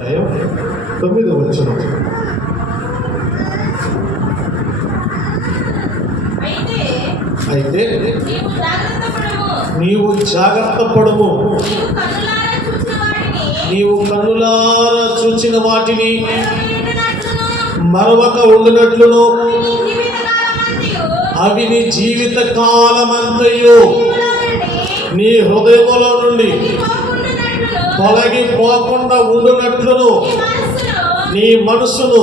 9వ వచనం. అయితే నీవు జాగ్రత్త పడుము, నీవు కన్నులారా చూచిన వాటిని మరొక ఉండునట్లును అవి నీ జీవిత కాలమంతయు నీ హృదయములో నుండి తొలగిపోకుండా ఉండునట్లును నీ మనసును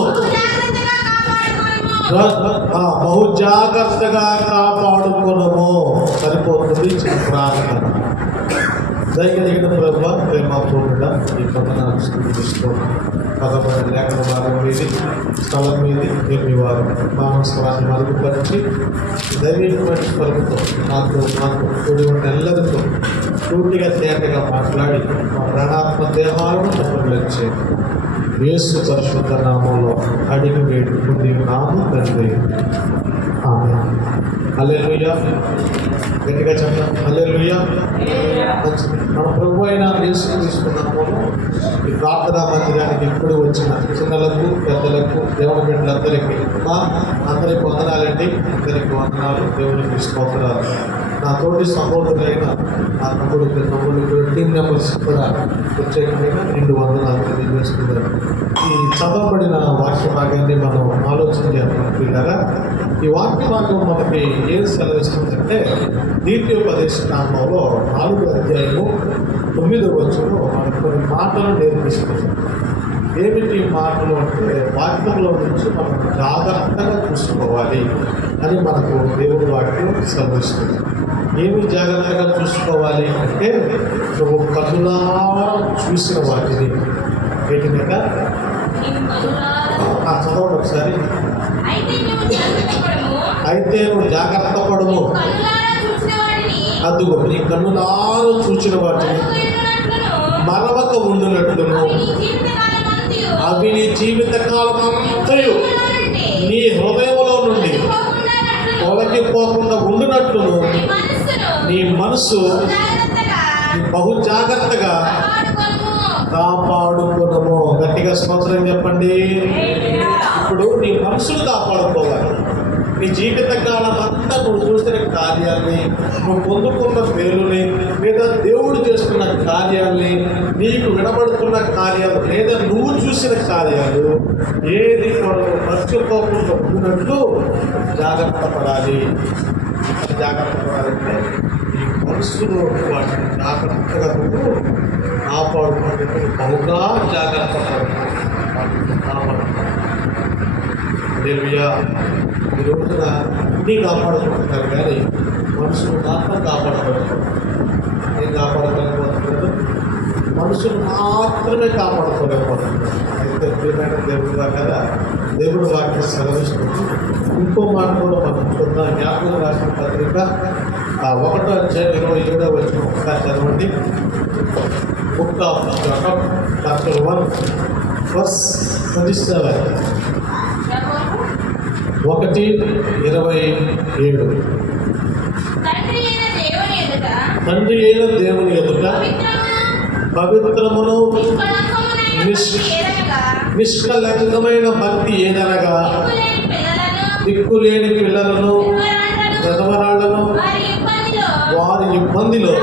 బహు జాగ్రత్తగా కాపాడుకునము. సరిపోతుంది ప్రార్థన. దయగలిగిన ప్రభు ప్రేమపూర్ణుడా ఈ పట్టణాన్ని తీసుకోండి. పదకొండు లేఖన భాగం మీది స్థలం మీది మీ వారు మానవస్వరాన్ని మరుగుపరిచి దైవికమైన పలుకుతో నాకు కూడి ఉన్న ఎల్లరితో పూర్తిగా తేటగా మాట్లాడి మా ప్రాణాత్మ దేహాలను సంరక్షించే యేసు పరిశుద్ధ నామంలో అడిగి వేడుకుంది నాము తండ్రి. ఆమేన్. హల్లెలూయా. గట్టిగా చెప్పండి హల్లెలూయా. మన ప్రభు అయిన యేసు తీసుకున్నాము. ఈ ప్రార్థనా మందిరానికి ఎప్పుడు వచ్చిన చిన్నలకు పెద్దలకు దేవుని బిడ్డలందరికీ అందరికి వందనాలండి. అందరికి వందనాలు. దేవునికి స్తోత్రాలు. నా తోటి సహోదరులైన నా తమ్ముడు టీం మెంబర్స్ కూడా ప్రత్యేకమైన 2 వందనాలు తెలియజేస్తున్నారు. ఈ చదవబడిన వాక్య భాగాన్ని మనం ఆలోచన చేయాలనుకుంటారా? ఈ వాక్య భాగం మనకి ఏం సెలవిస్తుందంటే ద్వితీయోపదేశకాండంలో 4వ అధ్యాయము 9వ వచనంలో మనకు కొన్ని మాటలు నేర్పిస్తుంది. ఏమిటి మాటలు అంటే వాక్యంలో నుంచి మనం జాగ్రత్తగా చూసుకోవాలి అని మనకు దేవుడి వాక్యం సెలవిస్తుంది. ఏమి జాగ్రత్తగా చూసుకోవాలి అంటే నువ్వు కన్నులారా చూసిన వాటిని ఏంటినగా చదవండి ఒకసారి. అయితే నువ్వు జాగ్రత్త పడము, అదుగో నీ కన్నులారా చూసిన వాటిని మరవక ఉండునట్లును అవి నీ జీవిత కాలం అంతయు నీ హృదయంలో నుండి తొలగిపోకుండా ఉండునట్లును నీ మనసు బహు జాగ్రత్తగా కాపాడుకునము. గట్టిగా స్తోత్రం చెప్పండి. ఇప్పుడు నీ మనసును కాపాడుకోవాలి. నీ జీవిత కాలం అంతా నువ్వు చూసిన కార్యాల్ని, నువ్వు పొందుకున్న పేరుని, లేదా దేవుడు చేస్తున్న కార్యాల్ని, నీకు వినబడుతున్న కార్యాలు, లేదా నువ్వు చూసిన కార్యాలు ఏది మనం మర్చిపోకుండా ఉన్నట్లు జాగ్రత్త పడాలి. జాగ్రత్త పడాలంటే ఈ మనసులో వాటిని జాగ్రత్తగా నువ్వు కాపాడుకున్నట్టు బహుగా జాగ్రత్త పడాలి. ఈ రోజున అన్నీ కాపాడుకుంటున్నారు కానీ మనుషులు మాత్రం కాపాడుకోలేకపోతున్నారు. ఏం కాపాడుకోలేకపోతున్నారు? మనుషులు మాత్రమే కాపాడుకోలేకపోతున్నారు. అయితే ప్రియమైన దేవుడు కదా దేవుడు వాటిని సెలవిస్తుంది. ఇంకో మాట కూడా మనం చూద్దాం. జ్ఞాపకం రాసిన పత్రిక 1వ అధ్యాయం 27వ వచనం ఒకసారి చదవండి. Book of chapter 1 verse 27. 1:27. తండ్రి అయిన దేవుని ఎదుట పవిత్రమును నిష్కలంకమైన భక్తి ఏదనగా దిక్కులేని పిల్లలను పెదవరాళ్లను వారి ఇబ్బందిలో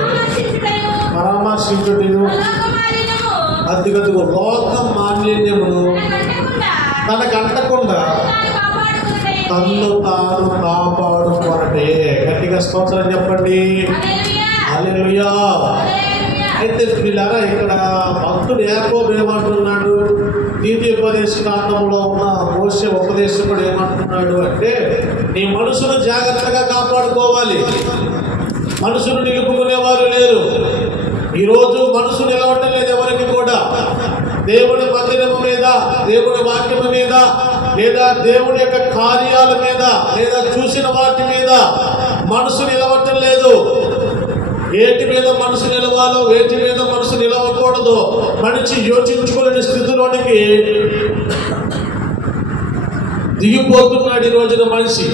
పరామర్శించుటను అతిగతుగు లోక మాన్యమును తనకంటకుండా తన్ను తాను కాపాడుకోనటే. గట్టిగా స్తోత్రం చెప్పండి. హల్లెలూయా. అయితే పిల్లరా ఇక్కడ భక్తుడు యాకోబు ఏమంటున్నాడు? ద్వితీయోపదేశకాండంలో ఉన్న మోషే ఉపదేశకుడు ఏమంటున్నాడు అంటే నీ మనసును జాగ్రత్తగా కాపాడుకోవాలి. మనసును నిలుపుకునేవారు లేరు. ఈరోజు మనసు నిలవటం లేదు ఎవరికి కూడా. దేవుడి మందిరము మీద, దేవుడి వాక్యము మీద, లేదా దేవుడి యొక్క కార్యాల మీద, లేదా చూసిన వాటి మీద మనసు నిలవటం లేదు. వేటి మీద మనసు నిలవాలో, వేటి మీద మనసు నిలవకూడదు మనిషి యోచించుకోలేని స్థితిలోనికి దిగిపోతున్నాడు ఈ రోజున మనిషి.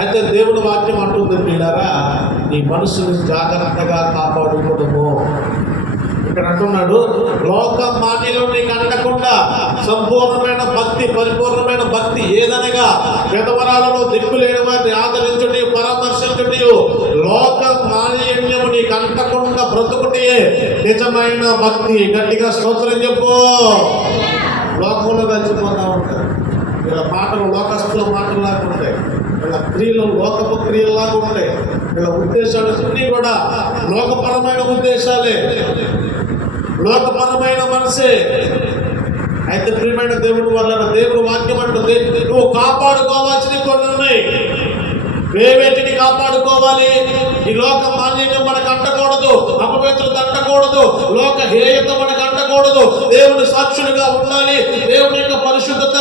అయితే దేవుని వాక్యం అంటుంది పిల్లరా, నీ మనసును జాగ్రత్తగా కాపాడుకోవడము. ఇక్కడ అంటున్నాడు, లోక మాన్యులు నీకు అంటకుండా సంపూర్ణమైన భక్తి, పరిపూర్ణమైన భక్తి ఏదనగా విధవరాలను, దిక్కులేని వారిని ఆదరించుడి, పరామర్శించుడి, లోక మాలిన్యము నీకు అంటకుండా బ్రతుకుటే నిజమైన భక్తి. గట్టిగా స్తోత్రం చెప్పు. లోకంలో కలిసిపోతా ఉంటారు. వీళ్ళ మాటలు లోకస్తుల మాటలాగా ఉంటాయి, వీళ్ళ క్రియలు లోకపు క్రియలాగా ఉంటాయి, వీళ్ళ ఉద్దేశాలు అన్నీ కూడా లోకపరమైన ఉద్దేశాలే, లోకపరమైన మనసే. అయితే ప్రియమైన దేవుడు వల్ల దేవుడు వాక్యం అంటుంది, నువ్వు కాపాడుకోవాల్సిన కొన్ని ఉన్నాయి. వేవేటిని కాపాడుకోవాలి? ఈ లోక మాలిన్యం మనకు అంటకూడదు, అపవిత్రత అంటకూడదు, లోక హేయత మనకు అంటకూడదు. దేవుని సాక్షులుగా ఉండాలి. దేవుని యొక్క పరిశుద్ధత,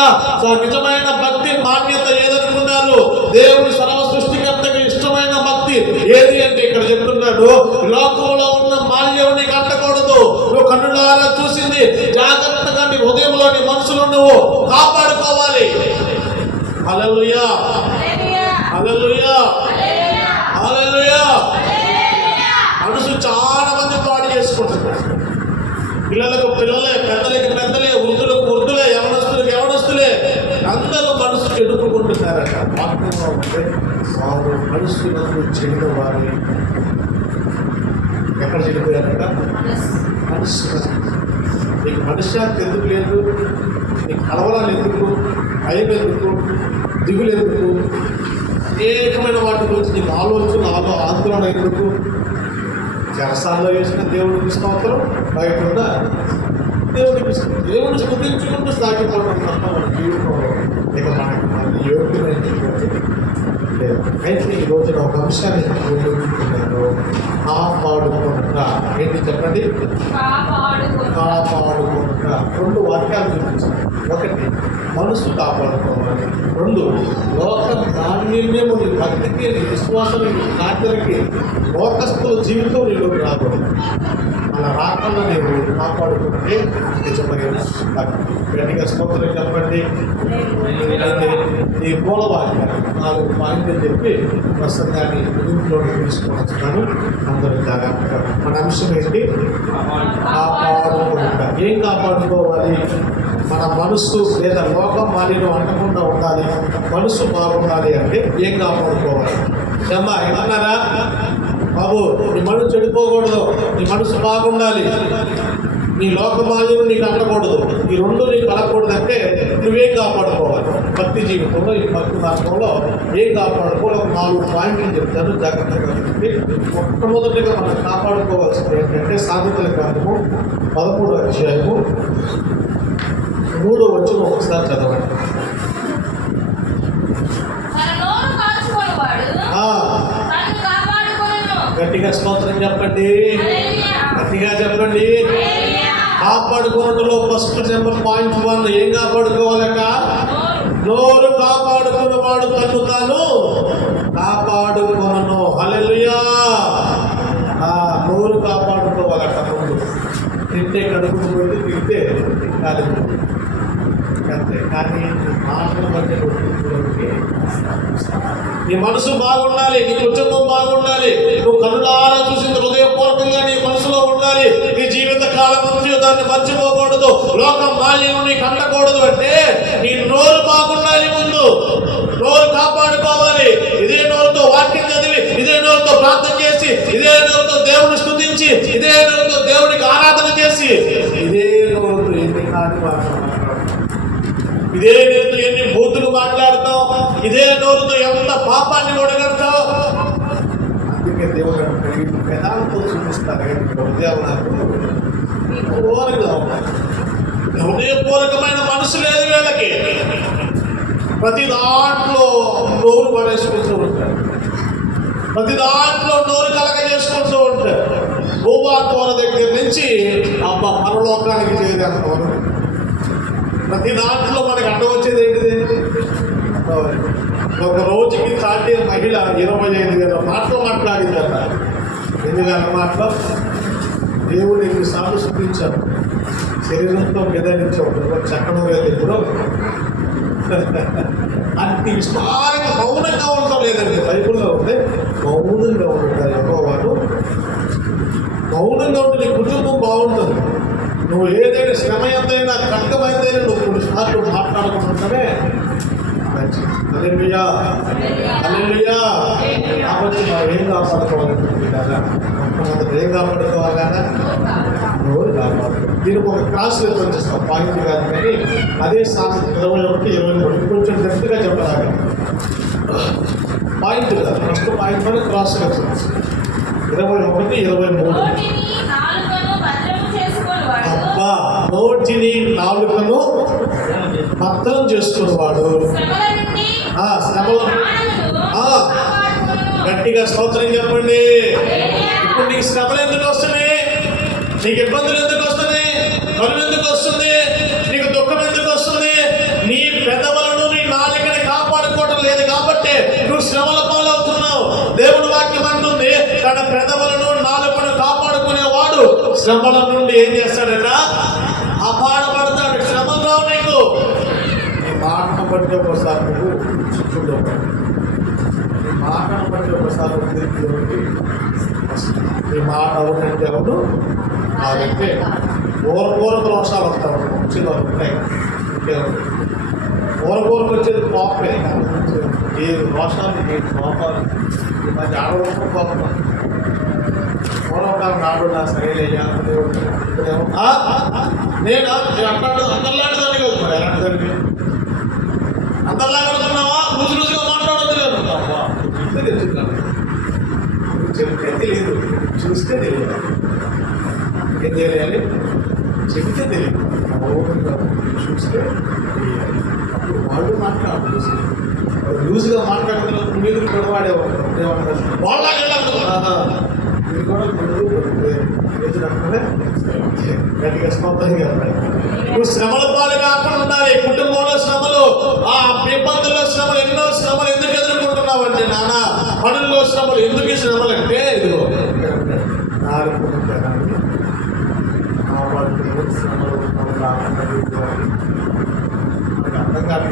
నిజమైన భక్తి, మాన్యత ఏదనుకున్నారు? దేవుని సర్వ సృష్టికర్తకి ఇష్టమైన భక్తి ఏది అంటే ఇక్కడ చెప్తున్నాడు, లోకంలో ఉన్న మాల్యం నీకు అంటకూడదు. నువ్వు కన్నులారా చూసింది జాగ్రత్తగా నీ హృదయంలో, నీ మనసులో నువ్వు కాపాడుకోవాలి. హల్లెలూయా, హల్లెలూయా, హల్లెలూయా. మనసు చాలా మంది పాడు చేసుకుంటున్నారు. పిల్లలకు పిల్లలే, పెద్దలకి పెద్దలే, వృద్ధులకు వృద్ధులే, యవనస్తులకు యవనస్తులే, అందరూ మనసు చెడుపుకుంటున్నారట. వాక్యంలో ఉంటే వారు మనసులకు చెడిన వారి ఎక్కడ చెడిపోయారట? మనసు. నీకు మనశ్శాంతి ఎందుకు లేదు? నీకు కలవరాలు ఎందుకు? భయం ఎందుకు? దిగులు ఎందుకు? అనేకమైన వాటి గురించి నీకు ఆలోచన, ఆందోళన ఎందుకు? చెరసాల్లో వేసిన దేవుడికి స్తోత్రం, బయట దేవుడికి దేవుడిని స్తుతించుకుంటూ సాగిపోవడం తప్ప మన జీవితంలో ఇక మనకి యోగ్యమైనటువంటి లేదు. అయితే ఈ రోజున ఒక అంశాన్ని ఉపయోగించుకున్నాను, కాపాడుకుంటా. ఏంటి చెప్పండి? కాపాడుకుంటా. రెండు వాక్యాలు చూపించాను. ఒకటి, మనసు కాపాడుకోవాలి. రెండు, లోక నాణ్యము నీ భక్తికి, నీ విశ్వాసం, నీ ప్రార్థనకి, లోకస్తుల జీవితం నీలోకి రాకూడదు. అలా రాకుండా నేను కాపాడుకుంటే నిజమైన భక్తి. గట్టిగా స్తోత్రం చెప్పండి. అయితే ఈ మూలవాక్యాలు 4 పాయింట్లు చెప్పి ప్రసంగాన్ని ముగింపులోకి తీసుకొస్తున్నాను. అందరూ జాగ్రత్తగా. మన అంశం ఏంటి? కాపాడుకుంటా. ఏం కాపాడుకోవాలి? మన మనస్సు లేదా లోకం మాలిన్యం అంటకుండా ఉండాలి, మనస్సు బాగుండాలి అంటే ఏం కాపాడుకోవాలి? అమ్మా ఏమన్నారా బాబు? నీ మనసు చెడిపోకూడదు, నీ మనసు బాగుండాలి, నీ లోక మాలిన్యం నీకు అంటకూడదు, ఈ రెండు నీకు కలగకూడదు అంటే నువ్వేం కాపాడుకోవాలి? భక్తి జీవితంలో, ఈ భక్తి మార్గంలో ఏం కాపాడుకోవాలి? 4 పాయింట్లు చెప్తాను, జాగ్రత్తగా చెప్పి. మొట్టమొదటిగా మనం కాపాడుకోవాల్సింది ఏంటంటే సామెతల గ్రంథము 13వ అధ్యాయము 3వ వచనం ఒకసారి చదవండి. గట్టిగా స్తోత్రం చెప్పండి, గట్టిగా చెప్పండి. కాపాడుకోవడంలో ఫస్ట్ నెంబర్ పాయింట్ 1 ఏం కాపాడుకోవాలట? నోరు కాపాడుకున్నవాడు తను తాను కాపాడుకోను. హల్లెలూయా. నోరు కాపాడుకోవాలట. ముందు తింటే కడుపుకు పోయి తింటే కాదు అంతే. కానీ మాటల మధ్య నీ మనసు బాగుండాలి, నీ కుటుంబం బాగుండాలి, నువ్వు కనులారా చూసింది హృదయపూర్వకంగా నీ మనసులో ఉండాలి. నీ జీవిత కాలం నుంచి దాన్ని మర్చిపోకూడదు, లోక మాలిన్యం నీకు అంటకూడదు అంటే నీ నోరు బాగుండాలి. ముందు నోరు కాపాడుకోవాలి. ఇదే నోరుతో వాక్యం చదివి, ఇదే నోరుతో ప్రార్థన చేసి, ఇదే నోరుతో దేవుని స్తుతించి, ఇదే నోరుతో దేవుడికి ఆరాధన చేసి, ఇదే నోరుతో ఎన్ని కాని ఇదే నోరుతో ఎన్ని బూతులు మాట్లాడతావు, ఇదే నోరుతో ఎంత పాపాన్ని ఒడగడతావు. అందుకే దేవుడు పెదాలతో చూపిస్తారు హృదయపూర్వకమైన మనసు లేదు వీళ్ళకి. ప్రతి దాంట్లో నోరు పడేసుకుంటూ ఉంటారు, ప్రతి దాంట్లో నోరు కలగ చేసుకుంటూ ఉంటారు. భూభాగోర దగ్గర నుంచి పరలోకానికి చేరేంత వరకు ప్రతి దాంట్లో మనకి అడ్డం వచ్చేది ఏంటిది? ఒక రోజుకి సాటి మహిళ 25,000 మాటలు మాట్లాడిందట. 8,000 మాటలు దేవుడు 8 సార్లు స్తుతించాడు. శరీరంతో మెదడించాడు. చక్కడం లేదు ఇప్పుడు. అతి విస్తారంగా మౌనంగా ఉండటం లేదండి. బైబుల్లో ఉంటే మౌనంగా ఉంటారు. యెహోవాను మౌనంగా ఉంటే నీ కుటుంబం బాగుంటుంది. నువ్వు ఏదైనా శ్రమ ఎంతైనా కష్టమైందైనా నువ్వు కొన్నిసార్లు మాట్లాడుకుంటుంటేనే హల్లెలూయా హల్లెలూయా. కాబట్టి మనం ఏం కాపాడుకోవాలంటే కదా, మొట్టమొదటి ఏం కాపాడుకోవాలన్నా నువ్వు కాపాడు. దీనికి ఒక క్లాస్ వచ్చేస్తాం పాయింట్ కాదు, కానీ అదే సాంగ్ 21-23 కొంచెం గట్టిగా చెప్పాలి. పాయింట్ కాదు, ఫస్ట్ పాయింట్ మీద క్రాస్ వచ్చేస్తాం 21-23. అబ్బా, నోటిని నాలుకను భద్రం చేసుకునేవాడు శ్రమలు గట్టిగా స్తోత్రం చెప్పండి. ఇప్పుడు నీకు శ్రమలు ఎందుకు వస్తున్నాయి? నీకు ఇబ్బందులు ఎందుకు వస్తున్నాయి? కరువు ఎందుకు వస్తుంది? నీకు దుఃఖం ఎందుకు వస్తుంది? నీ పెదవులను నీ నాలుకని కాపాడుకోవడం లేదు కాబట్టి నువ్వు శ్రమల పాలవుతున్నావు. దేవుడు వాక్యం అంటుంది, తన పెదవులను నాలుకను కాపాడుకునేవాడు శ్రమల నుండి ఏం చేస్తాడట? అపాడపడతాడు. శ్రమలు రావు నీకు. నీ మాటను బట్టి ఒకసారి నువ్వు చూడవు, నీ మాటను బట్టి ఒకసారి నీ మాట అవునంటే అవును, అదంటే ఊరకు రోషాలు వస్తావు, మంచిగా ఉంటాయి. ఊరకు వచ్చేది కోపమే, ఏ రోషాలు ఏ కోపాలు ఈ మధ్య ఆడవడం కోపం. పూర్వకాలం ఆడోడా సరేలేయా ఇప్పుడేమో నేను అట్లాంటి అందరిలాంటిదాన్ని కదా, ఎలాంటిదాన్ని అందరిలాగా అనుకున్నావా? రోజుగా మాట్లాడదు లేదు. తెలుసుకున్నాను, చెప్తే తెలియదు, చూస్తే తెలియదు. ఏం తెలియాలి? చెప్తే తెలియదు, చూస్తే తెలియాలి. అప్పుడు వాళ్ళు మాట్లాడు లూజ్గా మాట్లాడుతున్న మీరు గొడవాడేవాడు వాళ్ళ కూడా గట్టిగా స్తోత్రం కదా. నువ్వు శ్రమల పాలు కాకుండా ఉండాలి. కుటుంబంలో శ్రమలు, ఆ ఇబ్బందుల్లో శ్రమలు, ఎన్నో శ్రమలు ఎందుకు ఎదుర్కొంటున్నావు అంటే నాన్న, పనుల్లో శ్రమలు. ఎందుకు ఈ శ్రమలు అంటే ఇదిగో శ్రమలు అర్థం కాదు.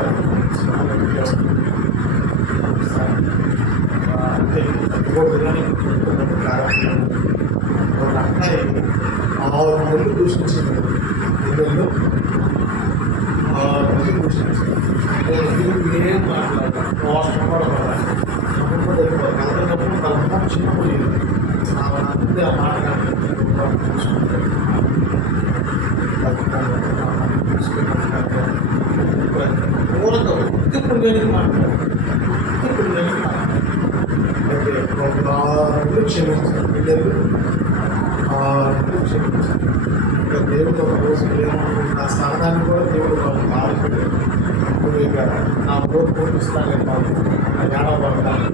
అంటే ఒక అమ్మాయి 6 నెలలు దూషించింది. 2 నెలలు 6 నెలలు దూషించింది. ఏం మాట్లాడాలి, మోసం కూడా కలిగినప్పుడు తల చిన్నప్పుడు అంతే ఆ మాట మూలంగా ఇప్పుడు నేను మాట్లాడాలి, ఇప్పుడు నేను అయితే ఒక 6 నెలలు క్షమించాను. పిల్లలు 6 నెలలు క్షమించాను. ఇంకా దేవుడు ఒక రోజు నా స్థానాన్ని కూడా దేవుడు వాళ్ళు మారిపోయాడు. ఇప్పుడు ఇక నా కోరు కోపిస్తానే బాబు, నా ఏడవబడతాను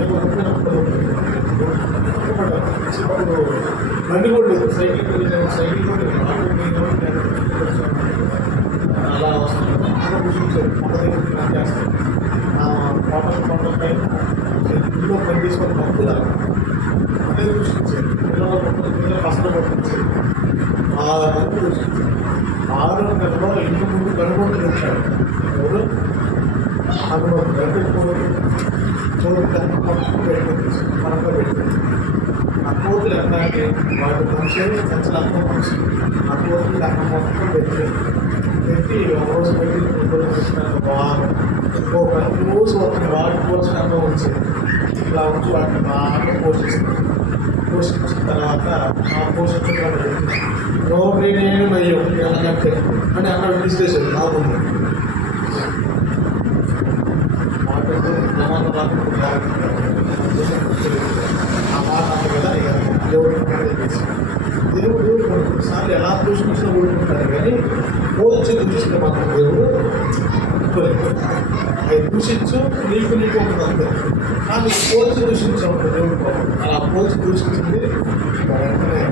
ఏమనుకున్నప్పుడు చిన్నప్పుడు బండి కూడా సైకిల్ కూడా అలా వస్తుంది. అలా కూర్చొచ్చారు నాకు చేస్తాను. కోటల పైన ఇంట్లో పని తీసుకొని పంపుదా అదే చూసించారు. పిల్లలు కష్టపడుతుంది. 6 నెలలు చూసించారు. 6వ నెలలో ఇంటి ముందు గణపతులు వచ్చాడు. ఎవరు? హనుమంతుడు. అంటే కనుక పెట్టింది. ఆ కోతులు ఎట్లాంటి వాటి మనిషి సంచలనం మనిషి ఆ కోతులు అక్కడ మొత్తం పెట్టి ఒకరోజు పెట్టి 2 రోజులు వచ్చినాక బాగా రోజు ఒక వాటి పోషకంగా వచ్చేది. ఇలా వచ్చి వాటిని బాగా పోషిస్తుంది. పోషించిన తర్వాత ఆ పోషించడం నేను అయ్యో ఎలాగంటే అని అక్కడ విశ్లేషణ బాగుంది. ఆ మాట అంత కదా ఇక దేవుడు కొన్నిసార్లు ఎలా దూషించినా ఊరుకుంటాడు, కానీ పోల్చి దూషిస్తే మాత్రం దేవుడు అవి దూషించు నీకు ఒకటి అంతే. కానీ పోల్చి దూషించాం దేవుడు అలా పోల్చి దూషించింది. వెంటనే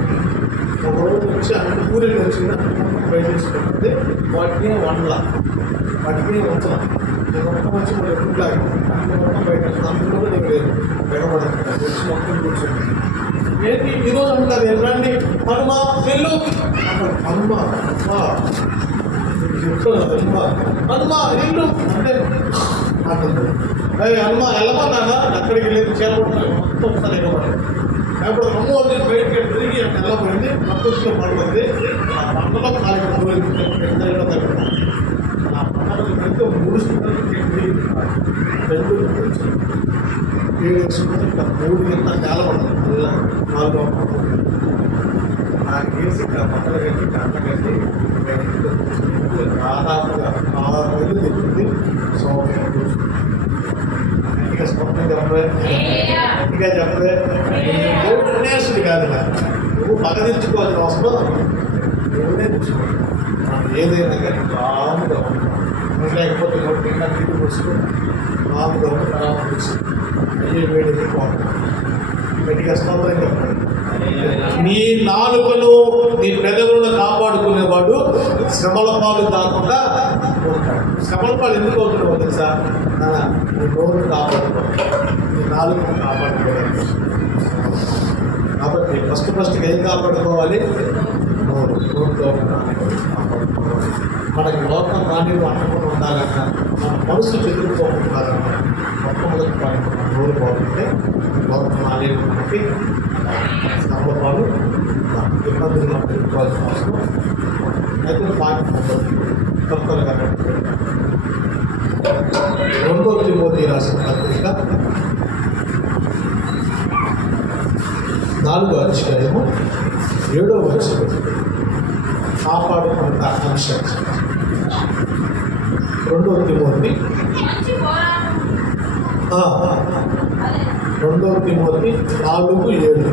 ఒక రోజు వచ్చి అన్ని ఊరిలో వచ్చింది బయట తీసుకుంటుంది. వాటిని వండలా, వాటిని ఉంచలా. నేను మొత్తం వచ్చి మనం ఎప్పుడు మొత్తం బయట అందులో నీకు లేదు వెనబడుతుంది. వచ్చి మొత్తం కూర్చోండి. ఏంటి ఈరోజు అంటారు ఏంటండి హనుమ వెళ్ళు హనుమ హనుమ వెళ్ళు అంటే అంటుంది. హనుమ వెళ్ళమన్నానా అక్కడికి లేదు చేరబడుతుంది. మొత్తం ఒకసారి ఎగబడాలి. అప్పుడు అమ్మో నేను బయటకి తిరిగి వెళ్ళబోయింది ప్రకృతిలో పడుతుంది. ఆ పంటలో కాలికి ఆ పంటలు పెడితే 3 స్కూటర్లు 3 గంటల కాలం ఉంటుంది. 4 నాకు వేసి పక్కన కట్టి కంట కట్టి దాదాపుగా 6 నెలలు తెచ్చింది. గట్టిగా స్వప్నం చెప్పలే, గట్టిగా చెప్పలే. దేవుడు వినేసుడు కాదు, నువ్వు పగదించుకోవాల్సిన అవసరం దేవుడే తెచ్చుకో. ఏదైనా కానీ బాగుగా లేకపోతే కొట్టిగా నీళ్ళు పోసుకో, బాగుగా ఖరాబ్ తీసుకు అయ్యే వేడి గట్టిగా స్తోత్రం చెప్పండి. నీ నాలుకను నీ పెదవులను కాపాడుకునేవాడు శ్రమల పాలు కాకుండా ఉంటాడు. శ్రమల పాలు ఎందుకు అవుతున్నావు తెలుసా? నీ నోరు కాపాడుకో, నీ నాలుకను కాపాడుకోవాలి. కాబట్టి ఫస్ట్ ఏం కాపాడుకోవాలి? నోరుతో కాపాడుకోవాలి. మనకి లోకం రాని అనకుండా ఉండాలన్నా, మన మనసు చెదిరిపోకుండాలన్నా మొట్టమొదటి పాయింట్ నోరు బాగుంటే లోకం రాని మనకి శ్రమపాలు ఇబ్బందులు పెట్టుకోవాల్సిన అవసరం. అయితే పాయింట్ తప్పలుగా 2 తిమోతి రాసిన పత్రిక 4వ అధ్యాయము 7వ వచనం కాపాడుకున్న అంశం. 2 తిమోతి 4:7.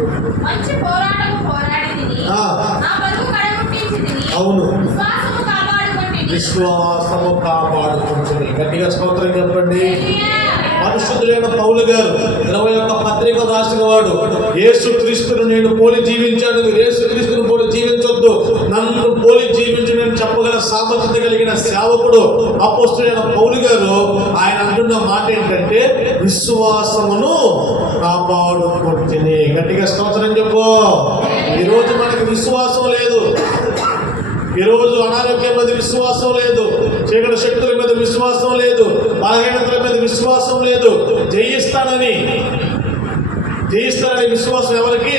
అవును, విశ్వాసము కాపాడుకుంటుంది. గట్టిగా స్తోత్రం చెప్పండి. పరిశుద్ధులైన పౌలు గారు 21 పత్రిక రాసిన వాడు, యేసుక్రీస్తును నేను పోలి జీవించాను, యేసుక్రీస్తును పోలి జీవించొద్దు, నన్ను పోలి జీవించి నేను చెప్పగల సామర్థ్యత కలిగిన సేవకుడు అపోస్తలుడైన పౌలు గారు ఆయన అంటున్న మాట ఏంటంటే విశ్వాసమును కాపాడుకుంటుంది. గట్టిగా స్తోత్రం చెప్పు. ఈరోజు మనకి విశ్వాసం లేదు, ఈరోజు అనారోగ్యం మీద విశ్వాసం లేదు, చీకటి శక్తుల మీద విశ్వాసం లేదు, బలహీనతల మీద విశ్వాసం లేదు. జయిస్తానని విశ్వాసం ఎవరికి?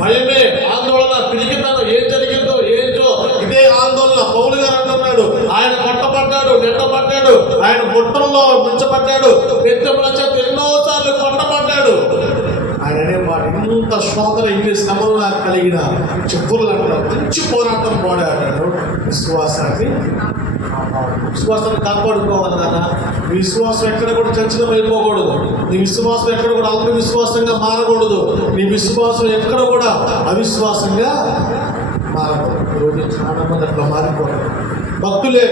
భయమే, ఆందోళన, పిలికితాను, ఏం జరిగిందో ఏంటో ఇదే ఆందోళన. పౌలు గారు అంటున్నాడు, ఆయన కొట్టబడ్డాడు, నెట్టబడ్డాడు, ఆయన బుట్టల్లో ముంచబడ్డాడు, పెద్దముల చేత ఎన్నోసార్లు కొట్టబడ్డాడు. ఆయన అనేవాడు ఇంత శోధన ఇన్ని శ్రమలు నాకు కలిగిన చెప్పులు మంచి పోరాటం పోరాడాడు. విశ్వాసాన్ని కాపాడుకోవాలి కదా. నీ విశ్వాసం ఎక్కడ కూడా చంచలం అయిపోకూడదు, నీ విశ్వాసం ఎక్కడ కూడా అల్ప విశ్వాసంగా మారకూడదు, నీ విశ్వాసం ఎక్కడ కూడా అవిశ్వాసంగా మారకూడదు. ఈరోజు చాలా మంది అట్లా మారిపోతారు. భక్తులే,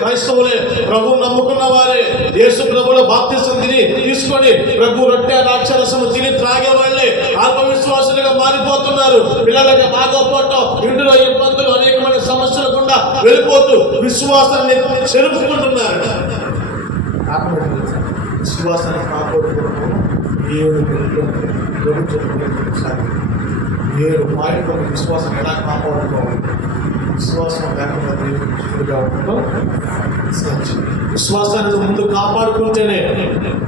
క్రైస్తవులే, ప్రభు నమ్ముకున్న వారే యేసు ప్రభుల బాప్తిసం తీసుకొని ప్రభు రొట్టె ద్రాక్షరసము తిని త్రాగే వాళ్ళే ఆత్మవిశ్వాసులుగా మారిపోతున్నారు. పిల్లలకి బాగోపోవటం, ఇంటిలో ఇబ్బందులు, అనేకమైన సమస్యలు గుండా వెళ్ళిపోతూ విశ్వాసాన్ని చెరుపుకుంటున్నారు. విశ్వాసాన్ని కాపాడుకోవడం 7 పాయింట్లు విశ్వాసం ఎలా కాపాడుకోవాలి. విశ్వాసం లేకుండా దేవుడిగా ఉండటం సాధ్యం. విశ్వాసాన్ని ముందు కాపాడుకుంటేనే.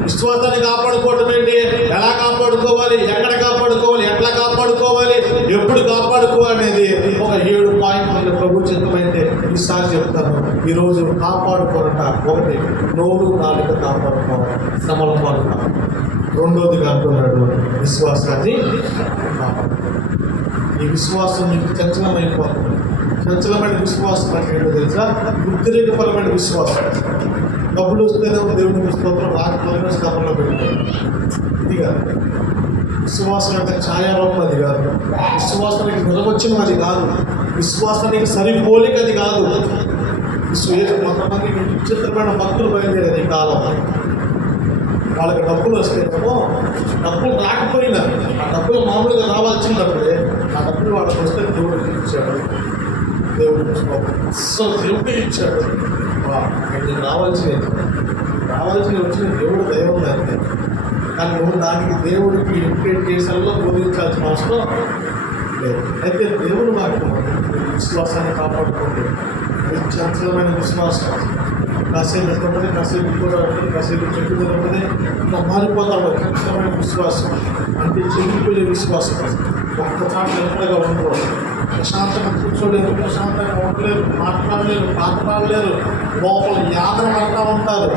విశ్వాసాన్ని కాపాడుకోవటం ఏంటి? ఎలా కాపాడుకోవాలి, ఎక్కడ కాపాడుకోవాలి, ఎట్లా కాపాడుకోవాలి, ఎప్పుడు కాపాడుకోవాలి అనేది ఒక 7 పాయింట్లు ప్రభు చిత్తమైతే ఈసారి చెప్తాను. ఈరోజు కాపాడుకోవట 1 నోరు నాలుక కాపాడుకోవాలి, శ్రమల పాలు కావాలి. 2వదిగా అంటున్నాడు విశ్వాసాన్ని కాపాడుకోవాలి. ఈ విశ్వాసం మీకు చంచలమైపోతుంది. చంచలమైన విశ్వాసం అంటే ఏంటో తెలుసా? ఉద్రేకపరమైన విశ్వాసం. డబ్బులు వస్తేనే దేవుడికి స్తోత్రం, రాకపోయినా స్తోత్రంలో పెడతారు. ఇది కాదు విశ్వాసం. అంటే ఛాయారూపం అది కాదు. విశ్వాసానికి నిలవచ్చిన అది కాదు. విశ్వాసానికి సరిపోలిక అది కాదు. కొంతమంది విచిత్రమైన భక్తులు బయలుదేరేది ఈ కాలం. వాళ్ళకి డబ్బులు వస్తేనేమో, డబ్బులు రాకపోయినా ఆ డబ్బులు మామూలుగా రావాల్సినప్పుడే ఆ డబ్బులు వాళ్ళకి వస్తే దేవుడు ఇచ్చాడు, దేవుడు దేవుడే ఇచ్చాడు. రావాల్సినవి వచ్చిన దేవుడు దైవం దాన్ని. కానీ నువ్వు దానికి దేవుడికి ఇంప్లిమెంటేషన్లో బోధించాల్సిన అవసరం లేదు. అయితే దేవుడు వాక్యం విశ్వాసాన్ని కాపాడుకోండి. చంచలమైన విశ్వాసం కాసేపు ఉంటుంది, కాసేపు కూడా ఉంటుంది, కాసేపు చెట్టు ఉంటుంది, ఇంకా మారిపోతాడు. ఖచ్చితమైన విశ్వాసం అంటే చెల్లిపోయే విశ్వాసం. ఒక్క చాట ఎక్కడగా ఉండరు, ప్రశాంతంగా కూర్చోలేరు, ప్రశాంతంగా ఉండలేరు, మాట్లాడలేరు, మాట్లాడలేరు, లోపల యాత్ర పడతా ఉంటారు.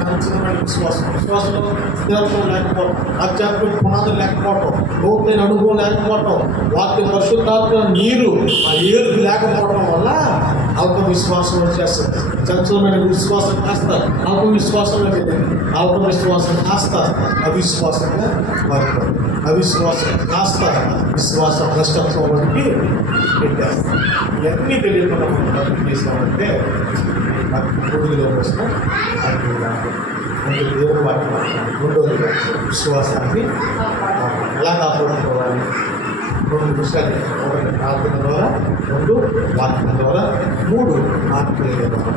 ఖచ్చితమైన విశ్వాసం. విశ్వాసంలో స్థిరత్వం లేకపోవడం, ఆధ్యాత్మిక పునాదులు లేకపోవడం, లోతైన అనుభవం లేకపోవడం, వాటి పరిశుద్ధాత్మ నీరు ఆ ఏరు లేకపోవడం వల్ల అల్ప విశ్వాసం వచ్చేస్తుంది. చంచలమైన విశ్వాసం కాస్త అల్ప విశ్వాసం అల్ప విశ్వాసం కాస్త అవిశ్వాసంగా మారిపోతుంది. అవిశ్వాసం కాస్త విశ్వాస భ్రష్టత్వం వంటికి పెట్టేస్తాం. ఇవన్నీ తెలియకుండా మనం బతుకు చేస్తామంటే భూమిలో వస్తాం. అంటే దేవుడు వాక్యం. రెండోది విశ్వాసాన్ని ఎలా కాపాడుకోవాలి? 2 విషయాలు. 1 ప్రార్థన ద్వారా, 2 వాక్యం ద్వారా, 3 ఆత్మీయ ద్వారా.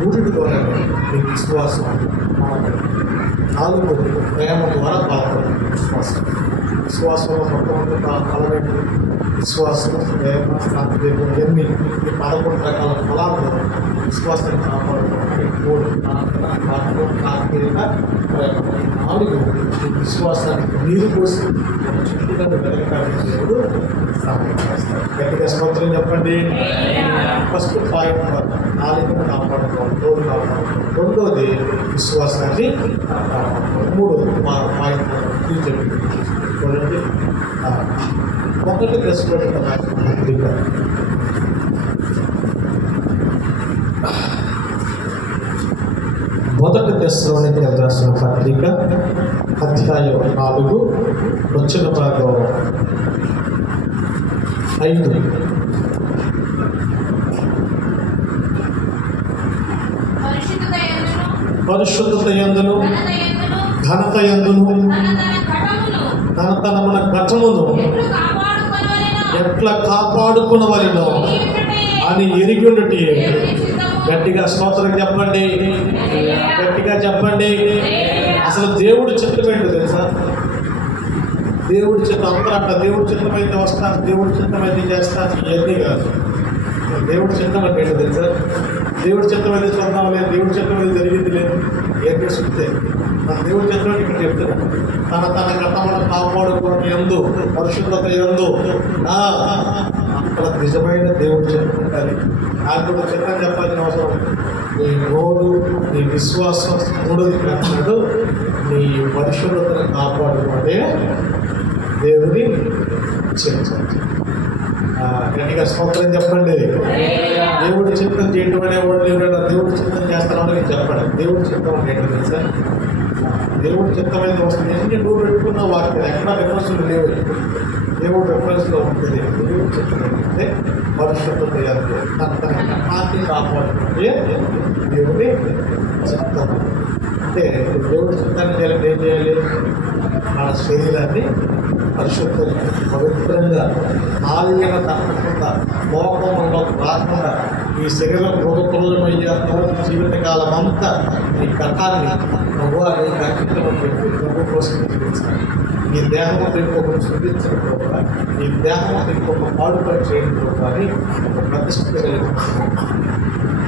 3 ద్వారా మీ విశ్వాసం 4 ప్రేమ ద్వారా బలపడుతుంది. విశ్వాసంలో మొట్టమొదటి ఫలమేంటి? విశ్వాసం, ప్రేమ, సాత్వికం, ఇవన్నీ ఈ 11 రకాల ఫలాలు విశ్వాసాన్ని కాపాడుకోవడానికి 3 ప్రార్థన, వాక్యం, ఆత్మీయత, ప్రేమ. 4 విశ్వాసానికి నీరు పోసి చుట్టూ వెనకాలని దేవుడు సహాయం చేస్తాడు. గట్టిగా స్తోత్రం చెప్పండి. ఫస్ట్ పాయింట్ 4 కాపాడుకోవాలి, 3 కాపాడుకోవాలి. రెండోది విశ్వాసాన్ని కాపాడుకోవాలి. 3 పాయింట్ చెప్పి చూడండి. 1 దశలోని పత్రిక 1 దశలోనికి రాసిన పత్రిక అధ్యాయం 4 వచ్చిన భాగం 5. పరిశుద్ధత యందును ఘనత యందును తన ఘటమును ఎట్లా కాపాడుకునవలెనో అని ఎరిగినట్టు. గట్టిగా స్తోత్రం చెప్పండి, గట్టిగా చెప్పండి. అసలు దేవుడి చిత్తం ఏంటో తెలుసా? దేవుడి చిత్తం అందరూ అట్లా దేవుడి చిత్తమైతే వస్తాను, దేవుడి చిత్తమైతే చేస్తాను, ఇవన్నీ కాదు. దేవుడి చిత్తం అంటే ఏంటో తెలుసా? దేవుడి చిత్తం అయితే చూద్దాం లేదు, దేవుడి చిత్తం అయితే జరిగింది లేదు, ఏం చూస్తే మన దేవుడి చిత్రం ఇక్కడ చెప్తారు. తన గతమును కాపాడుకోవడం యందు, పరిశుద్ధత యందు అక్కడ నిజమైన దేవుడి చిత్తం ఉండాలి. నాకు కూడా చిత్తం చెప్పాల్సిన అవసరం. నీ నోరు, నీ విశ్వాసం, 3ది అంటున్నాడు, నీ పరిశుద్ధతను కాపాడుకుంటే దేవుని చిత్తం. గట్టిగా స్తోత్రం చెప్పండి. దేవుడి చిత్తం చేయడం అనేవాడు ఎవరైనా దేవుడి చిత్తం చేస్తానని చెప్పండి. దేవుడి చిత్తం అంటే ఏంటి తెలుసా? దేవుడి చిత్తం అయితే వస్తుంది. ఎన్ని నువ్వు పెట్టుకున్న వాక్యం ఎక్కడ రిఫరెన్స్లు లేవు. దేవుడు రిఫరెన్స్లో ఉంటుంది. దేవుడి చిత్తం ఏంటంటే పరిశుద్ధత తన కథాన్ని కాపాడుకుంటే దేవుడి చిత్తం. అంటే దేవుడి చిత్తాన్ని చేయాలంటే ఏం చేయాలి? మన శరీరాన్ని పరిశుద్ధంగా, పవిత్రంగా, నాలుగైన తప్పకుండా, లోకంలో రాకుండా ఈ శరీరం మృగతులమయ్యేంత జీవితకాలం అంతా ఈ కథాన్ని ప్రభువాన్ని ఖచ్చితంగా పెట్టి ప్రభు కోసం చూపించాలి. ఈ దేహం ఇంకొకరు చూపించడం కూడా, ఈ దేహం ఇంకొక పాడుపడి చేయడం కూడా అని ఒక ప్రతిష్ట కలిగి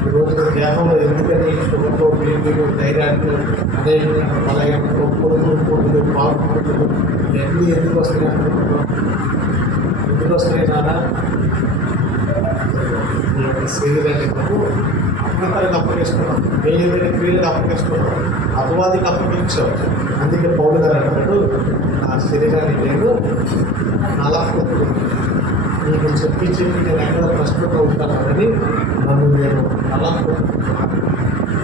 ఈరోజు దేహంలో ఎందుకని షుగర్లు, బీపీలు, థైరాయిడ్లు, అదే బలహీనతలు, పొడుగులు, పాల్గొంటులు ఇవన్నీ ఎందుకు వస్తున్నాయి అనుకుంటున్నాం? ఎందుకు వస్తున్నాయి నాన్న? ఈ యొక్క శరీరాన్ని నువ్వు అపవిత్రంగా అప్పగేసుకున్నాం, ఏదైనా క్రియలకు అప్పగేసుకున్నాం, అపవాదికి అప్పగించావు. అందుకే పౌలు గారు అంటాడు, నా శరీరాన్ని నేను నలకొట్టు నీకు చెప్పి నేను ఎక్కడ ప్రశ్నగా ఉంటానని నన్ను నేను నలకొట్టుకున్నాను.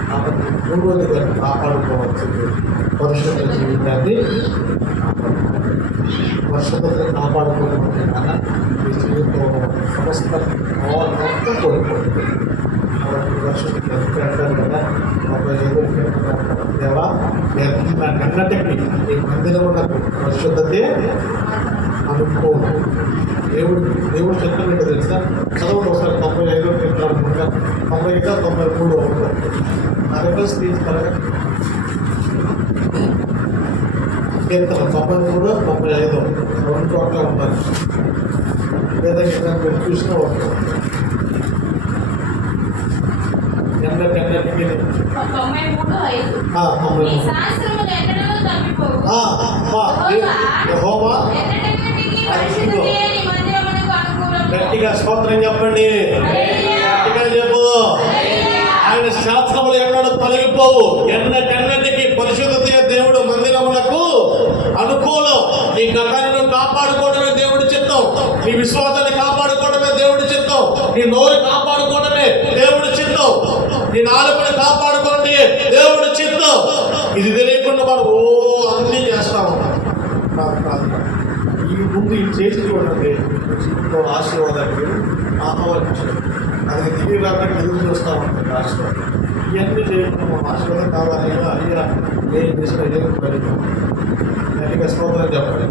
కాబట్టి 3వదిగా కాపాడుకోవాల్సింది పరిశుద్ధ జీవితాన్ని పరిశుద్ధతను కాపాడుకోవడం కన్నా ఈ జీవితంలో సమస్త మొత్తం కోల్పోతుంది. కాబట్టి పరిశుద్ధత ఎంత అంటారు కదా, 35 దేవా అన్నటికీ ఈ మందిరమున పరిశుద్ధతే అనుకోను. దేవుడు చెప్పినట్టు తెలుసా? చదవండి ఒకసారి 95 అనుకుంటా, 95, 93 ఉంటుంది. ఆ రిఫరెన్స్ తీసుకోవాలి. కీర్తన 93, 95 2 చోట్ల ఉంటాయి. లేదా మీరు చూసిన ఉంటుంది. ఎన్నటికి 93:5 ఈ శాస్త్రములు ఎన్నడూ తప్పిపోవు. యెహోవా ఎన్నటెన్నటికీ పరిశుద్ధతయే నీ మందిరమునకు అనుకూలము. గట్టిగా స్తోత్రం చెప్పండి. గట్టిగా చెప్పు. ఆయన శాస్త్రములు ఎన్నడూ తొలగిపోవు. ఎన్నటెన్నటికి పరిశుద్ధత దేవుడు మందిరములకు అనుకూలం. నీ గతాన్ని కాపాడుకోవడమే దేవుడి చిత్తం. నీ విశ్వాసాన్ని కాపాడుకోవడమే దేవుడి చిత్తం. నీ నోరు కాపాడుకోవడమే దేవుడి చిత్తం. నీ నాలుకని కాపాడుకోండి దేవుడి చిత్తం. ఇది తెలియకుండా మనం అన్నీ చేస్తా ఉంటాం. ఈ ముందు ఇది చేసి చూడండి, ఇంట్లో ఆశీర్వాదానికి ఆహ్వానించడం అది దిగి రాకుండా ఎదురు చూస్తూ ఉంటుంది ఆశీర్వాదం. ఇవన్నీ చేయకుండా మనం ఆశీర్వాదం కావాలి. అయ్యా ఏం చేసినా ఏం పడిపోయింది. గట్టిగా స్తోత్రం చెప్పండి.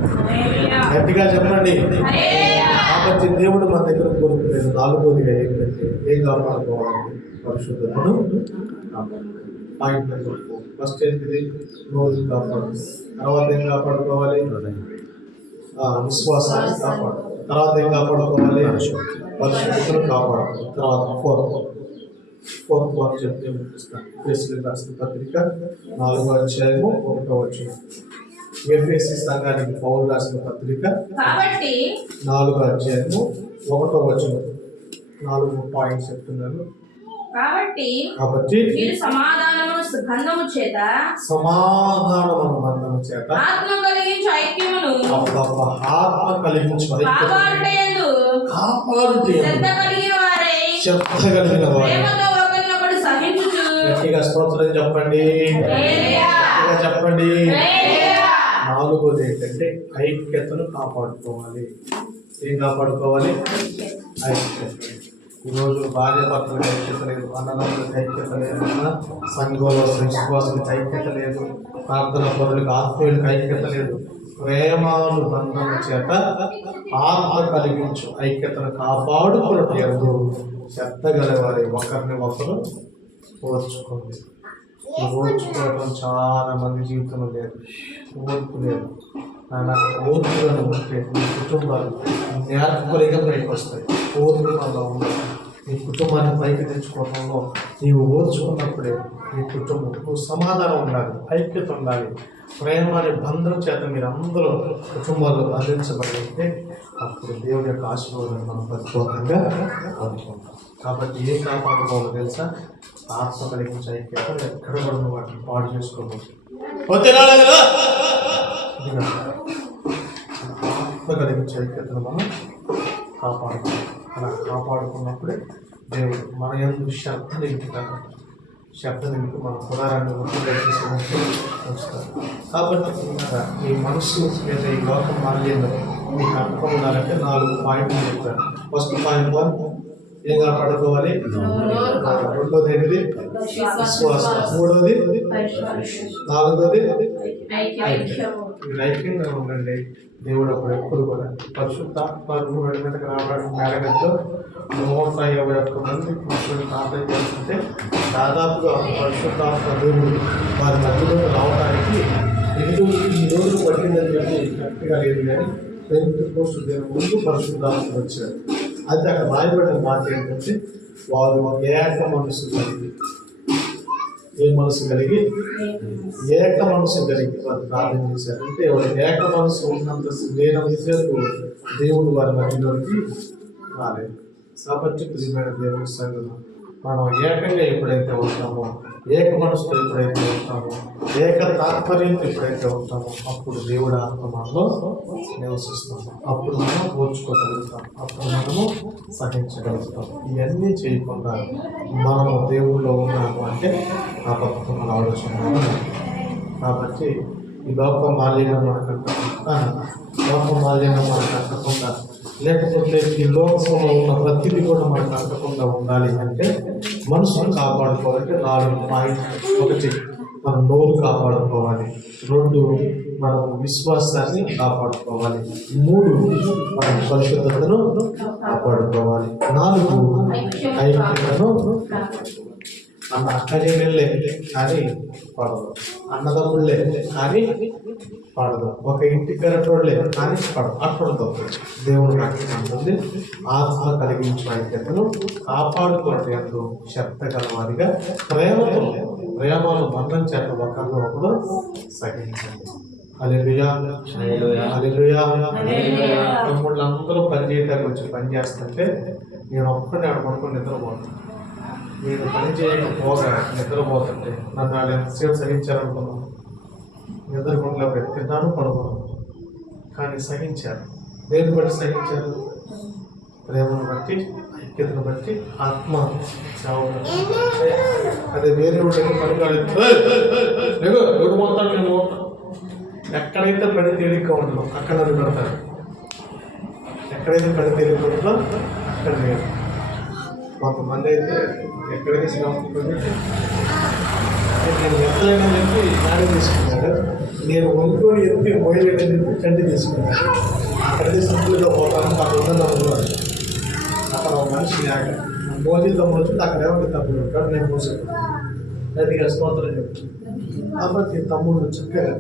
గట్టిగా చెప్పండి. కాబట్టి దేవుడు మన దగ్గర కోరుకునేది నాలుగోదిగా ఏంటంటే ఏం కాపాడుకోవాలంటే పరిశుద్ధతను కాపాడు. ఫస్ట్ ఏంటిది? నోరు కాపాడు. తర్వాత ఏం కాపాడుకోవాలి? విశ్వాసాన్ని కాపాడు. తర్వాత ఏం కాపాడుకోవాలి? పరిశుద్ధతను కాపాడు. తర్వాత ఫోర్త్ వన్ చెప్తే రాసిన పత్రిక 4వ అధ్యాయము 1వ వచనం. ఎఫెసీ సంఘానికి పౌలు రాసిన పత్రిక కాబట్టి 4వ అధ్యాయము 1వ వచనం. 4 పాయింట్స్ చెప్తున్నాను. కాబట్టి మీరు సమాధానము బంధము చేత ఆత్మ కలిగించు ఐక్యమును కాపాడుట శ్రద్ధ కలిగిన వారై ప్రేమతో ఒకరినొకడు సహించుచు. గట్టిగా స్తోత్రం చెప్పండి. చెప్పండి. నాలుగోది ఏంటంటే ఐక్యతను కాపాడుకోవాలి. ఏం కాపాడుకోవాలి? ఐక్యత. ఈరోజు భార్య భర్తలకు ఐక్యత లేదు, అన్నదమ్ములకు ఐక్యత లేదు, సంఘంలో విశ్వాసులకు ఐక్యత లేదు, ప్రార్థన పరులకు ఆత్మీయులకు ఐక్యత లేదు. ప్రేమాను బంధం చేత ఆత్మ కలిగించు ఐక్యతను కాపాడుకున్నట్టు ఎందు శ్రద్ధ గలవారి ఒకరిని ఒకరు ఓర్చుకోండి. ఓర్చుకోవడం చాలా మంది జీవితంలో లేదు. ఓర్పు లేదు. ఓర్పులను ఉంటే మీ కుటుంబాలు నేర్పరిగా పైకి వస్తాయి. ఓర్పు వల్ల ఉండాలి. నీ కుటుంబాన్ని పైకి తెచ్చుకోవడంలో నీవు ఓర్చుకున్నప్పుడే నీ కుటుంబం సమాధానం ఉండాలి, ఐక్యత ఉండాలి. ప్రేమ అనే బంధం చేత మీరు అందరూ కుటుంబాల్లో బంధించబడితే అప్పుడు దేవుడి యొక్క ఆశీర్వాదం మనం పరిపూర్ణంగా అందుకుంటాం. కాబట్టి ఏం కాపాడుకోవాలో తెలుసా? ఆత్మ కలిగించే ఐక్యత. ఎక్కడ కూడా వాటిని పాడు చేసుకోవచ్చు. ఆత్మ కలిగించే ఐక్యతను మనం కాపాడుకోవాలి. అలా కాపాడుకున్నప్పుడే దేవుడు మన యందు శ్రద్ధ నింపుతాడు. శ్రద్ధ నింపి మన పురాణాన్ని ఉంచుతారు. కాబట్టి ఈ మనసు మీద ఈ లోకం మాల్యంలో మీకు అర్థం ఉండాలంటే 4 పాయింట్లు చెప్తారు. ఫస్ట్ పాయింట్ 1 ఏం కాపాడుకోవాలి? రెండోది ఏంటిది? విశ్వాసం. మూడోది, నాలుగోది ఐక్యంగా ఉండండి. దేవుడు అప్పుడు ఎప్పుడు కూడా పరిశుద్ధాత్మ మీదకి రావడానికి మేడగంతో 151 మంది పురుషులు ప్రార్థన చేస్తుంటే దాదాపుగా పరిశుద్ధాత్మ దేవుడు వారి మధ్యలోకి రావడానికి ఈ రోజు పట్టిందని చెప్పి కరెక్ట్గా లేదు. కానీ పెంతెకోస్తు దేవుని ముందు పరిశుద్ధాత్మ వచ్చారు. అది అక్కడ రాయబడిన మాట ఏంటంటే వారు ఒక ఏక మనసు కలిగి, ఏ మనసు కలిగి? ఏక మనసు కలిగి వారు ప్రార్థన చేశారు. అంటే వారి ఏక మనసు ఉన్నంత లేనంతసేపు దేవుడు వారి మధ్యలోకి రాలేదు. కాబట్టి ప్రియమైన దేవుని సంఘం మనం ఏకంగా ఎప్పుడైతే ఉంటామో, ఏక మనసుతో ఎప్పుడైతే ఉంటామో, ఏక తాత్పర్యంతో ఎప్పుడైతే ఉంటామో అప్పుడు దేవుడు ఆత్మ మనలో నివసిస్తాము. అప్పుడు మనం ఓర్చుకోగలుగుతాం. అప్పుడు మనము సహించగలుగుతాం. ఇవన్నీ చేయకుండా మనము దేవుళ్ళో ఉన్నాము అంటే ఆ భక్తుల ఆలోచన. కాబట్టి ఈ లోక మాలిన్యం మనకు అంటకుండా లేకపోతే ఈ లోకంలో ఉన్న ప్రతిదీ కూడా మనకు అంటకుండా ఉండాలి అంటే మనసును కాపాడుకోవాలంటే 4 పాయింట్లు. 1 మన నోరు కాపాడుకోవాలి. 2 మనం విశ్వాసాన్ని కాపాడుకోవాలి. 3 మనం పరిశుద్ధతను కాపాడుకోవాలి. 4 ఐక్యతను. అక్కడే వెళ్ళే కానీ పడదు, అన్నదమ్ముళ్ళే కానీ పడదు. ఒక ఇంటికి గరటోళ్ళే కానీ పడదు. అట్లతో దేవుడు వాక్యం అంటుంది, ఆత్మ కలిగించిన ఐక్యతను కాపాడుకోవడం ఎంతో శక్త గలవారిగా ప్రేమను బంధం చేత ఒకరిని ఒకరు సహించండి. హల్లెలూయా, హల్లెలూయా. తమ్ముళ్ళు అందరూ పని చేయడానికి వచ్చి పని చేస్తుంటే నేను ఒక్కడే ఆడ పడుకొని నిద్రపోతాను. నేను పని చేయకపోగా నిద్రపోతుంటే నన్ను వాళ్ళు ఎంతసేపు సహించారనుకున్నాను. నిద్రకుండా తిన్నాను, పడుకున్నాను, కానీ సహించారు. దేన్ని బట్టి సహించారు? ప్రేమను బట్టి, ఐక్యతను బట్టి, ఆత్మ సేవను. అదే వేరే వాళ్ళకి పనికాడు పోతాను, నేను పోతాను. ఎక్కడైతే పని తేలిక ఉండదు అక్కడ నన్ను పెడతారు. ఎక్కడైతే పని తేలిక ఉంటుందో అక్కడ నేను. కొంతమంది అయితే ఎక్కడికి నేను ఎత్తలేనని చెప్పి నాడే తీసుకున్నాడు. నేను వండుకొని ఎత్తి మొయ్యలేదని చెప్పి చండి తీసుకున్నాడు. అక్కడికి సింపుల్గా పోతాను. అక్కడ ఉన్నాను. అక్కడ ఒక మనిషి మోజీతో మోచుంటే అక్కడ ఏమంటే తప్పుడు ఉంటాడు. నేను మోసుకుంటాను. గట్టిగా స్తోత్రం చెప్తాను. కాబట్టి తమ్ముడు చక్కగా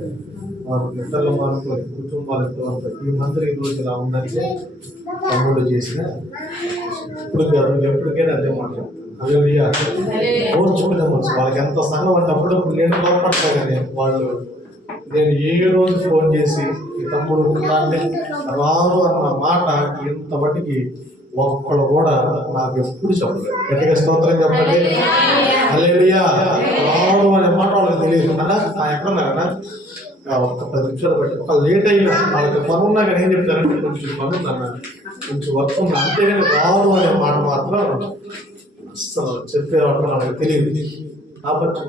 వారు ఇతరుల వరకు కుటుంబాలతో ఈ మంత్రి రోజు ఇలా ఉందంటే తమ్ముడు చేసిన ఇప్పుడు కాదు ఎప్పటికైనా అదే మాట్లాడతాను. హల్లెలూయా. ఓర్చుకునే మనసు వాళ్ళకి ఎంత సహనం అంటే అప్పుడు నేను లోపడతాను. కానీ వాళ్ళు నేను ఏ రోజు ఫోన్ చేసి ఈ తమ్ముడు అంటే రాను అన్న మాట ఇంత మట్టికి ఒక్కడు కూడా నాకు ఎప్పుడు చెప్పలేదు. గట్టిగా స్తోత్రం చెప్పండి. హల్లెలూయా. రాను అనే మాట వాళ్ళకి తెలియదు అన్నా. ఎక్కడున్నారన్నా ఒక్క 10 నిమిషాలు బట్టి ఒక లేట్ అయినా వాళ్ళకి పని ఉన్నా కానీ ఏం చెప్తారంటే కొంచెం పని ఉందన్న, కొంచెం వర్క్ ఉన్నా, అంతేగాని రాను అనే మాట మాత్రం అస్సలు చెప్పేవాళ్ళు వాళ్ళకి తెలియదు. కాబట్టి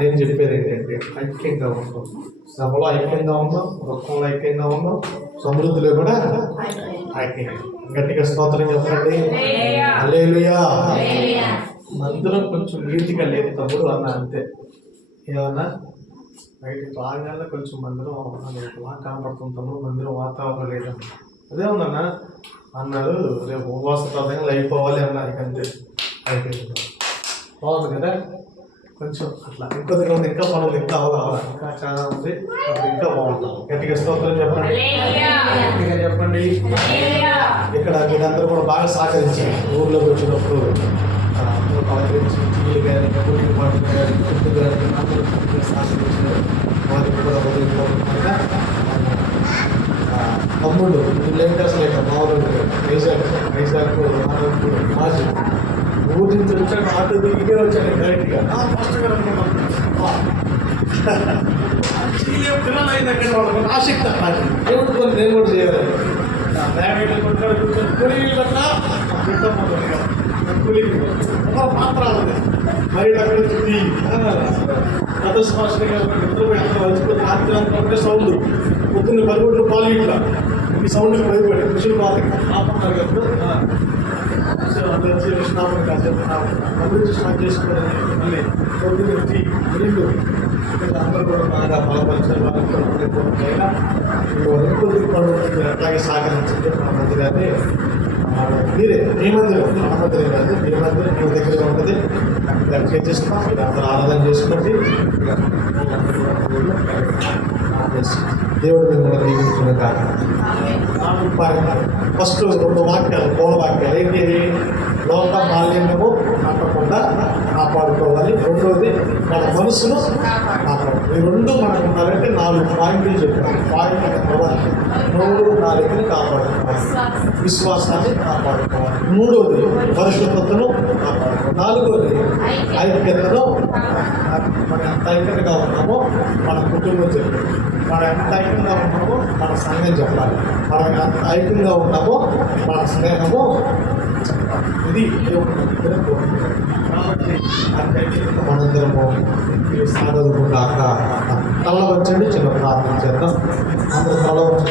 నేను చెప్పేది ఏంటంటే ఐక్యంగా ఉన్నాం, శ్రమలో ఐక్యంగా ఉన్నాం, దుఃఖంలో ఐక్యంగా ఉన్నాం, సమృద్ధిలో కూడా ఐక్యంగా. గట్టిగా స్తోత్రం చెప్పండి. హల్లెలూయా. మందిరం కొంచెం నీతిగా లేదు తమ్ముడు అన్న, అంతే. ఏమన్నా బయటికి బాగా కొంచెం మందిరం బాగా కనపడుతుంటాము, మందిరం వాతావరణం లేదన్న. అదే ఉందన్న అన్నారు. రేపు ఉపవాస ప్రార్థనలు అయిపోవాలి అన్నారు. అంతే అయిపోయింది. బాగుంది కదా. కొంచెం అట్లా ఇంకొద్దిగా ఉంది, ఇంకా పనులు ఇంకా అవ్వాలి, ఇంకా చాలా ఉంది. అప్పుడు ఇంకా బాగుంటుంది. గట్టిగా స్తోత్రం చెప్పండి. గట్టిగా చెప్పండి. ఇక్కడ మీరందరూ కూడా బాగా సహకరించారు. ఊర్లోకి వచ్చినప్పుడు అందరూ పలకరించి టీలు కానీ గుడ్లు పాటలు కానీ ఫుడ్ కానీ అందరూ సహకరించారు. వారికి కూడా ఉదయపూర్వకంగా తమ్ముడు లేదంటే అసలు ఇక్కడ మామూలు వైజాగ్ మాజీ ఊరి నుంచి వచ్చాక ఆటో దిగితే వచ్చాను డైరెక్ట్గా ఫస్ట్గా పిల్లలు అయిందంటే వాళ్ళకి ఆసక్తి అన్నది ఏమిటి నేను కూడా చేయాలి. కూర్చొని కూలీలు కన్నా కూలీలు పాత్ర ఉంది మరి అక్కడ నుంచి గత సంవత్సరంగా నిద్రపోయి అంతా వచ్చిపోతే రాత్రి అంతా సౌండ్ పొద్దున్న 10 పాలు ఇట్లా ఈ సౌండ్కి భయపడి కృషులు బాగా ఆపన్నారు కదా. అందరూ స్నాపం కాసేపు అభివృద్ధి స్టార్ట్ చేసుకోవడం మళ్ళీ పొద్దున్న వచ్చి నీళ్ళు అందరూ కూడా బాగా బలపరిచారు. అయినా కొద్ది పడుతుంది అట్లాగే సహకరించండి. మన మందిరాన్ని మీరే మీ మందిరం మన మందిరం కాదు, మీ మందిరం మీ దగ్గర ఉంటుంది. అక్కడ చేస్తాం. మీరు అందరూ ఆరాధన చేసుకోండి. దేవుడు మిమ్మల్ని దీవించుకునే కాదు. ఫస్ట్ 2 వాక్యాలు మూల వాక్యాలు ఏంటి? లోక మాలిన్యము నాటకుండా కాపాడుకోవాలి. రెండోది మన మనసును కాపాడు. ఈ 2 మనకు ఉండాలంటే 4 పాయింట్లు చెప్పారు. పాయింట్ నోరు నాలుకని కాపాడుకోవాలి, విశ్వాసాన్ని కాపాడుకోవాలి. 3వది పరిశుద్ధతను కాపాడుకోవాలి. 4వది ఐక్యతను. మనం ఎంత ఐక్యతగా ఉన్నామో మన కుటుంబం చెప్పాలి, మనం ఎంత ఐక్యంగా ఉన్నామో మన సంఘం చెప్పాలి, మనం ఎంత ఐక్యంగా ఉన్నామో మన స్నేహము చెప్పాలి. ఇది కాబట్టి మనందరము సాగదుకుంటాక తల వచ్చండి. చిన్న ప్రార్థన చేద్దాం. అందరూ తల వచ్చి